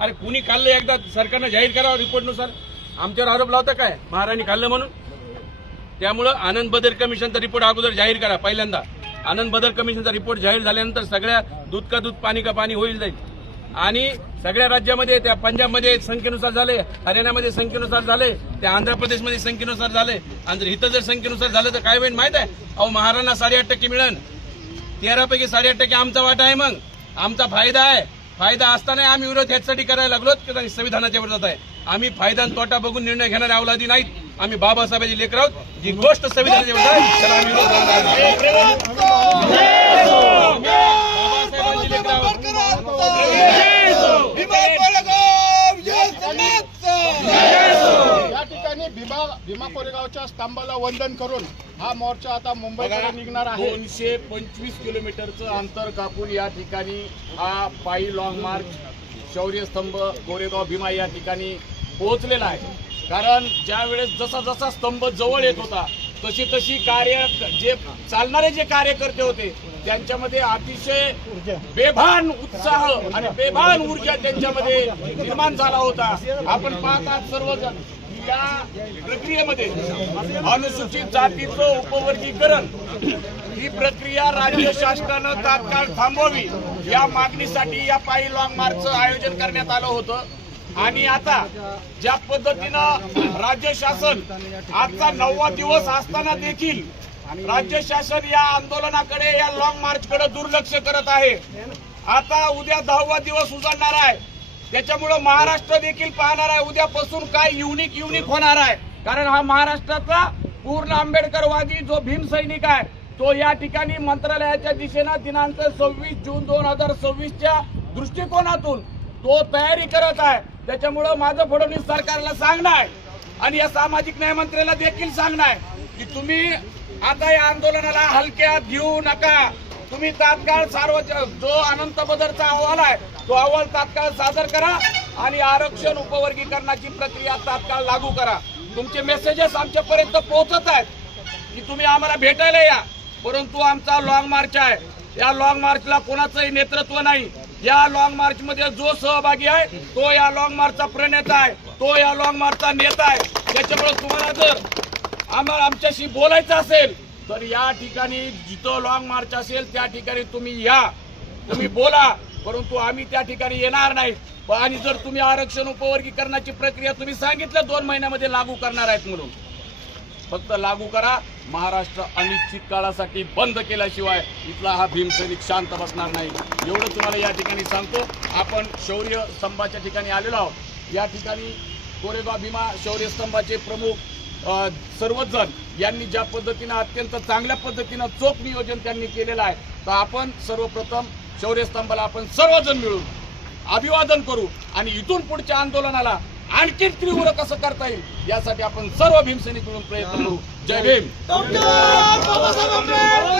अरे कुणी खाल्लं एकदा सरकारनं जाहीर करावं रिपोर्टनुसार. आमच्यावर आरोप लावता काय महाराणी खाल्लं म्हणून. त्यामुळं आनंद बदर कमिशनचा रिपोर्ट अगोदर जाहीर करा. पहिल्यांदा आनंद बदर कमिशनचा रिपोर्ट जाहीर झाल्यानंतर सगळ्या दूध का दूध पाणी का पाणी होईल जाईल. आणि सगळ्या राज्यामध्ये त्या पंजाबमध्ये संख्येनुसार झाले, हरियाणामध्ये संख्येनुसार झाले, त्या आंध्र प्रदेशमध्ये संख्येनुसार झाले. आणि जर इथं जर संख्येनुसार झालं तर काय होईल माहित आहे. अहो महाराणांना 8.5% मिळेल. 13 पैकी 8.5% आमचा वाटा आहे. मग आमचा फायदा आहे. फायदा असताना आम्ही विरोध ह्यासाठी करायला लागलो की संविधानाच्या विरोधात आहे. आम्ही फायदा आणि तोटा बघून निर्णय घेणारे अवलादी नाहीत. आम्ही बाबासाहेबांची लेकर आहोत. जी गोष्ट संविधानाच्या विरोधात आहे त्याला आम्ही विरोध करणार या ठिकाणी भीमा कोरेगावच्या स्तंभाला वंदन करून हा मोर्चा आता मुंबईकडे निघणार आहे. 225 किलोमीटरचं अंतर कापून या ठिकाणी हा पायी लॉंग मार्च शौर्यस्तंभ कोरेगाव भीमा या ठिकाणी पोहोचलेला आहे. कारण ज्या वेळेस जसा जसा स्तंभ जवळ येत होता तशी तशी जे चालणारे जे कार्यकर्ते होते त्यांच्यामध्ये अतिशय बेभान उत्साह आणि बेभान ऊर्जा त्यांच्यामध्ये निर्माण झाला होता. आपण पाहतात सर्वजण या प्रक्रियेमध्ये अनुसूचित जातीचं उपवर्गीकरण ही प्रक्रिया राज्य शासनानं तात्काळ थांबवावी या मागणीसाठी या पायी लॉंग मार्चचं आयोजन करण्यात आलं होतं. आणि आता ज्या पद्धतीनं राज्य शासन आजचा 9वा दिवस असताना देखील राज्य शासन या आंदोलनाकडे या लॉंग मार्चकडे दुर्लक्ष करत आहे. आता उद्या 10वा दिवस उजाडणार आहे. त्याच्यामुळे महाराष्ट्र देखील पाहणार आहे उद्यापासून काय युनिक होणार आहे. कारण हा महाराष्ट्राचा पूर्ण आंबेडकरवादी जो भीमसैनिक आहे तो या ठिकाणी मंत्रालयाच्या दिशेनं दिनांक 26 जून 2026च्या दृष्टिकोनातून तो तयारी करत आहे. त्याच्यामुळं माझं फडणवीस सरकारला सांगणं आहे आणि या सामाजिक न्याय मंत्र्याला देखील सांगणं आहे की तुम्ही आता या आंदोलनाला हलक्यात घेऊ नका. तुम्ही तात्काळ जो अनंत बदरचा अहवाल आहे तो अहवाल तात्काळ सादर करा आणि आरक्षण उपवर्गीकरणाची प्रक्रिया तात्काळ लागू करा. तुमचे मेसेजेस आमच्यापर्यंत पोहोचत आहेत की तुम्ही आम्हाला भेटायला या. परंतु आमचा लॉंग मार्च आहे. या लॉंग मार्चला कोणाचंही नेतृत्व नाही. या लॉंग मार्च मध्ये जो सहभागी आहे तो या लॉंग मार्चचा प्रणेता आहे, तो या लॉंग मार्चचा नेता आहे. त्याच्यामुळे तुम्हाला जर आमच्याशी बोलायचं असेल तर या ठिकाणी जिथं लॉंग मार्च असेल त्या ठिकाणी तुम्ही या, तुम्ही बोला. परंतु आम्ही त्या ठिकाणी येणार नाही. आणि जर तुम्ही आरक्षण उपवर्गीकरणाची प्रक्रिया तुम्ही सांगितलं 2 महिन्यामध्ये लागू करणार आहेत म्हणून, फक्त लागू करा. महाराष्ट्र अनिश्चित काळासाठी बंद केल्याशिवाय इथला हा भीमसैनिक शांत बसणार नाही. एवढं तुम्हाला या ठिकाणी सांगतो. आपण शौर्य स्तंभाच्या ठिकाणी आलेलो आहोत. या ठिकाणी कोरेगाव भीमा शौर्य स्तंभाचे प्रमुख सर्वच जण यांनी ज्या पद्धतीनं अत्यंत चांगल्या पद्धतीनं चोख नियोजन त्यांनी केलेलं आहे. तर आपण सर्वप्रथम शौर्य स्तंभाला आपण सर्वजण मिळून अभिवादन करू आणि इथून पुढच्या आंदोलनाला आणखी तीव्र कसं करता येईल यासाठी आपण सर्व भीमसैनिक मिळून प्रयत्न करू. जय भीम. बाबासाहेब आंबेडकर